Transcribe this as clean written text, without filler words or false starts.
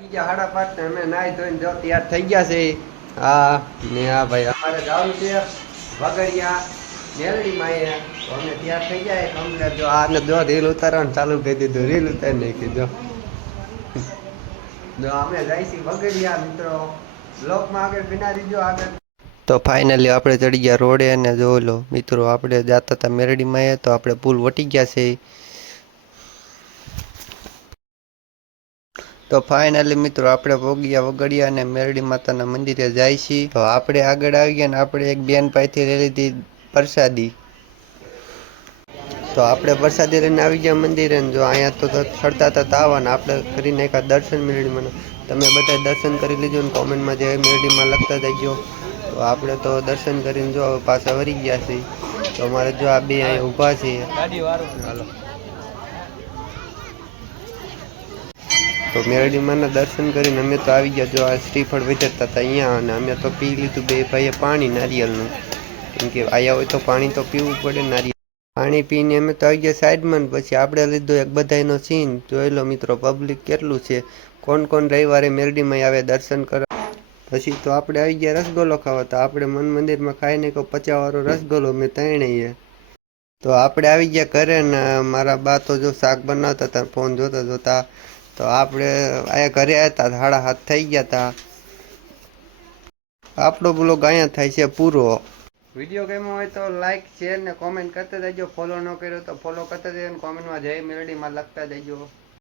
બીજા 5:30 ને અમે નાઈ ધોઈને જો તૈયાર થઈ ગયા છે. હા ને હા ભાઈ અમારે જવાનું છે વગડિયા મેલડીમાં તો અમે તૈયાર થઈ જાય કમ્પ્લેટ. જો આને જો રીલ ઉતારવાનું ચાલુ કરી દીધું, રીલ ઉતારી નાખી. જો અમે જઈશું વગડિયા મિત્રો, બ્લોકમાં આગળ બિના રીજો આગળ. તો ફાઇનલી આપણે ચડી ગયા રોડે અને જોઈ લો મિત્રો, આપણે જતા હતા મેરડીમાં તો આપણે પુલ વટી ગયા છે. તો ફાઇનલી મિત્રો આપણે ભોગિયા વગડિયા અને મેરડી માતાના મંદિરે જાય છીએ. તો આપણે આગળ આવી ગયા ને આપણે એક બેન પાસેથી લઈ લીધી પ્રસાદી. તો આપણે પ્રસાદી લઈને આવી ગયા મંદિરે. જો અહીંયા તો ચડતા હતા આવવાના, આપણે કરી નાખ્યા દર્શન મેરડીમાં. તમે બધા દર્શન કરી લીધું ને કોમેન્ટમાં જે મેરડીમાં લખતા જઈજો. તો આપણે તો દર્શન કરીને જો પાછા વળી ગયા છીએ. તો અમારે જો આ બે અહીંયા ઊભા છે. હાલો તો મેરડીમાંના દર્શન કરીને અમે તો આવી ગયા. જો આ શ્રીફળ વેચતા હતા અહીંયા, અને અમે તો પી લીધું બે ભાઈએ પાણી નારિયેળનું, કેમ કે આવ્યા હોય તો પાણી તો પીવું પડે. નારિયેળ પાણી પીને અમે તો આવી ગયા સાઈડમાં. પછી આપણે લીધો એક બધાનો સીન. જોઈ લો મિત્રો પબ્લિક કેટલું છે, કોણ કોણ રવિવારે મેરડીમાં આવે દર્શન કરવા. પછી તો આપણે આવી ગયા રસગોલો ખાવા. તો આપણે મન મંદિરમાં ખાઈને કહો 50 વાળો રસગોલો મેં ત્રણેય. તો આપણે આવી ગયા ઘરે ને મારા બા તો જો શાક બનાવતા હતા ફોન જોતા જોતા. તો આપણે અહીંયા ઘરે આવ્યા હતા 7:30 થઈ ગયા હતા. આપણો બ્લોગ અહીંયા થાય છે પૂરો. વિડીયો ગમ્યો હોય તો લાઈક શેર ને કોમેન્ટ કરતા જજો. ફોલો ન કર્યો તો ફોલો કરતા જજો. કોમેન્ટમાં જય મેરડીમાં લખતા જજો.